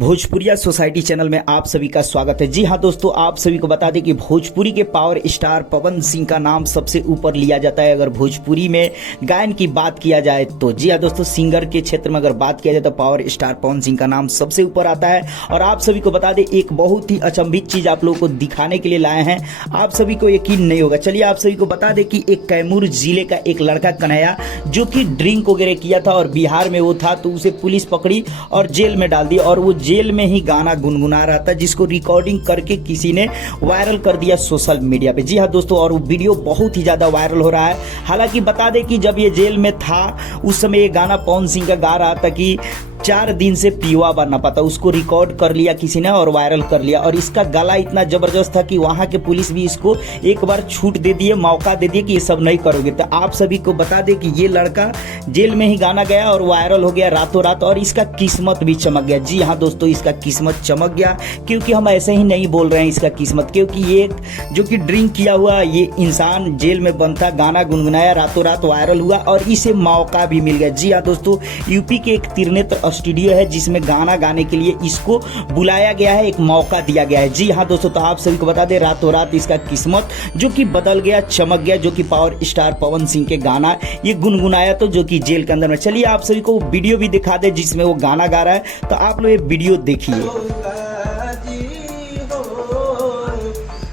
भोजपुरिया society channel में आप सभी का स्वागत है। जी हाँ दोस्तों, आप सभी को बता दें कि भोजपुरी के पावर स्टार पवन सिंह का नाम सबसे ऊपर लिया जाता है। अगर भोजपुरी में गायन की बात किया जाए तो जी हाँ दोस्तों, सिंगर के क्षेत्र में अगर बात किया जाए तो पावर स्टार पवन सिंह का नाम सबसे ऊपर आता है। और आप सभी को बता दें, एक बहुत ही अचंभित चीज आप लोगों को दिखाने के लिए लाए हैं। आप सभी को यकीन नहीं होगा। चलिए आप सभी को बता दें कि एक कैमूर जिले का एक लड़का कन्हैया, जो कि ड्रिंक वगैरह किया था और बिहार में वो था, तो उसे पुलिस पकड़ी और जेल में डाल दिया। और वो जेल में ही गाना गुनगुना रहा था, जिसको रिकॉर्डिंग करके किसी ने वायरल कर दिया सोशल मीडिया पे। जी हाँ दोस्तों, और वो वीडियो बहुत ही ज्यादा वायरल हो रहा है। हालांकि बता दें कि जब ये जेल में था उस समय ये गाना पवन सिंह का गा रहा था कि 4 दिन से पीवा बना पाता, उसको रिकॉर्ड कर लिया किसी ने और वायरल कर लिया। और इसका गला इतना जबरदस्त था कि वहां के पुलिस भी इसको एक बार छूट दे दिए, मौका दे दिए कि ये सब नहीं करोगे। तो आप सभी को बता दें कि ये लड़का जेल में ही गाना गया और वायरल हो गया रातों रात, और इसका किस्मत भी चमक गया। जी हाँ दोस्तों, इसका किस्मत चमक गया, क्योंकि हम ऐसे ही नहीं बोल रहे हैं इसका किस्मत, क्योंकि ये जो कि ड्रिंक किया हुआ ये इंसान जेल में बंद था, गाना गुनगुनाया, रातों रात वायरल हुआ और इसे मौका भी मिल गया। जी हाँ दोस्तों, यूपी के एक त्रिनेत्र स्टूडियो है जिसमें गाना गाने के लिए इसको बुलाया गया है, एक मौका दिया गया है। जी हाँ दोस्तों, तो आप सभी को बता दें रातों रात इसका किस्मत जो कि बदल गया, चमक गया, जो कि पावर स्टार पवन सिंह के गाना ये गुनगुनाया तो जो कि जेल के अंदर में। चलिए आप सभी को वीडियो भी दिखा दे जिसमें वो गाना गा रहा है, तो आप लोग ये वीडियो देखिए।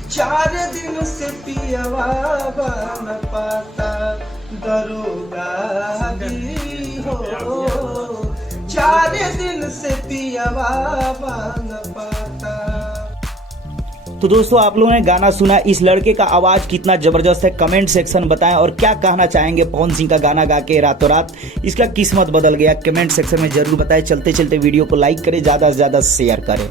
4 दिन से पियवा न पाता दरोगा जी हो, 4 दिन से पियवा न पाता। तो दोस्तों, आप लोगों ने गाना सुना, इस लड़के का आवाज कितना जबरदस्त है, कमेंट सेक्शन बताएं और क्या कहना चाहेंगे पवन सिंह का गाना गा के रातों रात इसका किस्मत बदल गया, कमेंट सेक्शन में जरूर बताएं। चलते चलते वीडियो को लाइक करें, ज्यादा से ज्यादा शेयर करें।